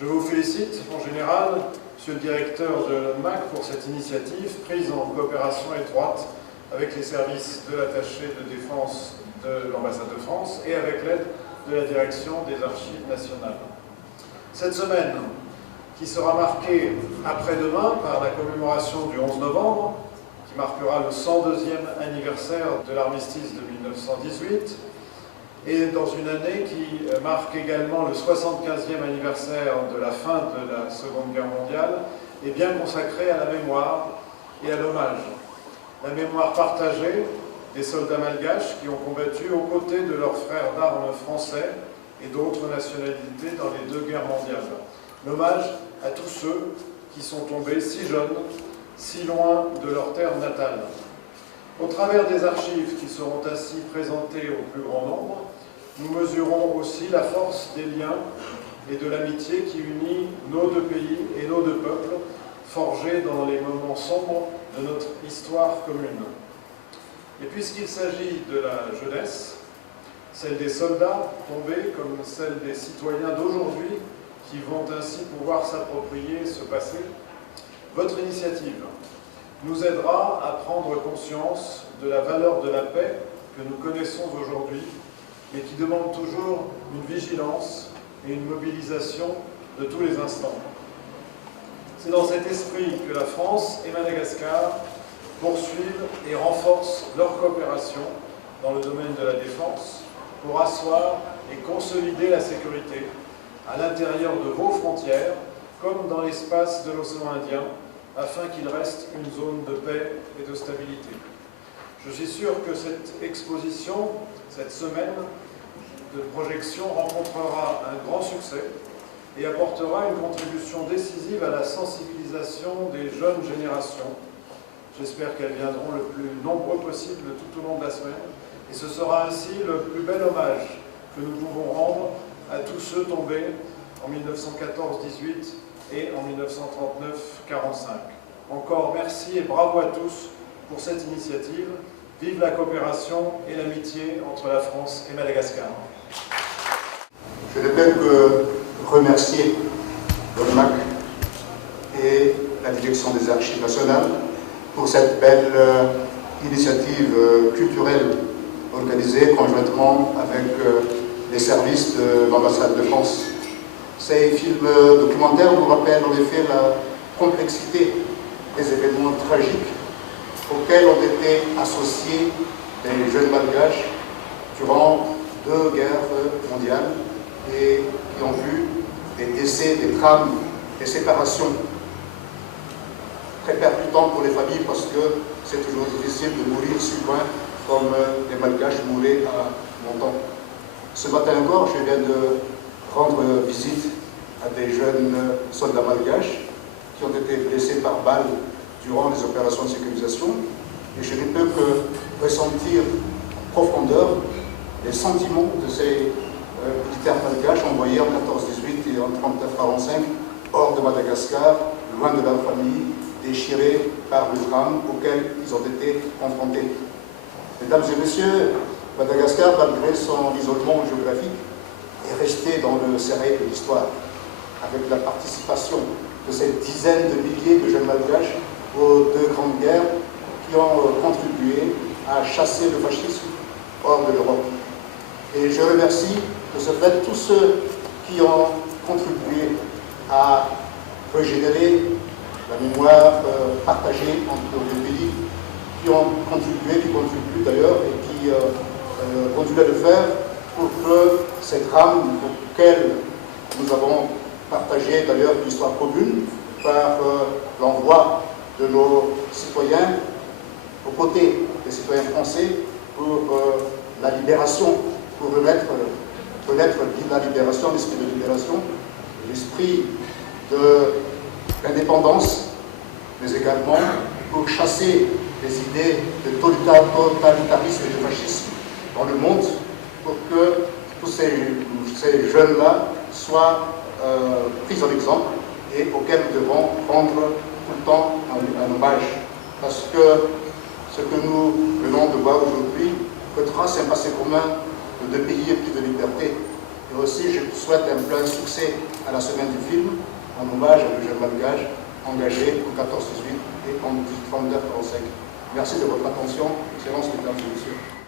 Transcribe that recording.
Je vous félicite, en général, Monsieur le directeur de l'ONMAC, pour cette initiative prise en coopération étroite avec les services de l'attaché de défense de l'ambassade de France et avec l'aide de la direction des archives nationales. Cette semaine, qui sera marquée après-demain par la commémoration du 11 novembre, qui marquera le 102e anniversaire de l'armistice de 1918, et dans une année qui marque également le 75e anniversaire de la fin de la Seconde Guerre mondiale, est bien consacrée à la mémoire et à l'hommage. La mémoire partagée des soldats malgaches qui ont combattu aux côtés de leurs frères d'armes français et d'autres nationalités dans les deux guerres mondiales. L'hommage à tous ceux qui sont tombés si jeunes, si loin de leur terre natale. Au travers des archives qui seront ainsi présentées au plus grand nombre, nous mesurons aussi la force des liens et de l'amitié qui unit nos deux pays et nos deux peuples, forgés dans les moments sombres de notre histoire commune. Et puisqu'il s'agit de la jeunesse, celle des soldats tombés comme celle des citoyens d'aujourd'hui qui vont ainsi pouvoir s'approprier ce passé, votre initiative nous aidera à prendre conscience de la valeur de la paix que nous connaissons aujourd'hui, mais qui demande toujours une vigilance et une mobilisation de tous les instants. C'est dans cet esprit que la France et Madagascar poursuivent et renforcent leur coopération dans le domaine de la défense pour asseoir et consolider la sécurité à l'intérieur de vos frontières comme dans l'espace de l'océan Indien, afin qu'il reste une zone de paix et de stabilité. Je suis sûr que cette exposition, cette semaine de projection rencontrera un grand succès et apportera une contribution décisive à la sensibilisation des jeunes générations. J'espère qu'elles viendront le plus nombreux possible tout au long de la semaine, et ce sera ainsi le plus bel hommage que nous pouvons rendre à tous ceux tombés en 1914-18 et en 1939-45. Encore merci et bravo à tous pour cette initiative. Vive la coopération et l'amitié entre la France et Madagascar. Je ne peux que remercier l'ONMAC et la direction des Archives nationales pour cette belle initiative culturelle organisée conjointement avec les services de l'ambassade de France. Ces films documentaires nous rappellent en effet la complexité des événements tragiques auxquels ont été associés les jeunes malgaches durant deux guerres mondiales et qui ont vu des décès, des drames, des séparations très percutants pour les familles parce que c'est toujours difficile de mourir si loin comme les malgaches mouraient à Montan. Ce matin encore, je viens de rendre visite à des jeunes soldats malgaches qui ont été blessés par balle durant les opérations de sécurisation, et je ne peux que ressentir en profondeur les sentiments de ces militaires malgaches envoyés en 14-18 et en 39-45 hors de Madagascar, loin de leur famille, déchirés par le drame auquel ils ont été confrontés. Mesdames et messieurs, Madagascar, malgré son isolement géographique, est resté dans le sérieux de l'histoire, avec la participation de ces dizaines de milliers de jeunes malgaches aux deux grandes guerres qui ont contribué à chasser le fascisme hors de l'Europe. Et je remercie de ce fait tous ceux qui ont contribué à régénérer la mémoire partagée entre les pays, qui ont contribué, qui contribuent d'ailleurs et qui continuent à le faire pour que ces drames auxquels nous avons partagé d'ailleurs une histoire commune par l'envoi de nos citoyens aux côtés des citoyens français pour la libération, pour remettre la libération, l'esprit de libération, l'esprit de l'indépendance, mais également pour chasser les idées de totalitarisme et de fascisme dans le monde, pour que tous ces jeunes-là soient pris en exemple et auxquels nous devons rendre tout le temps un hommage. Parce que ce que nous venons de voir aujourd'hui retrace un passé commun de deux pays et plus de liberté. Et aussi, je souhaite un plein succès à la semaine du film, en hommage à de jeunes malgaches engagés en 14-18 et en 18-39-45. Merci de votre attention. Excellences, mesdames et messieurs.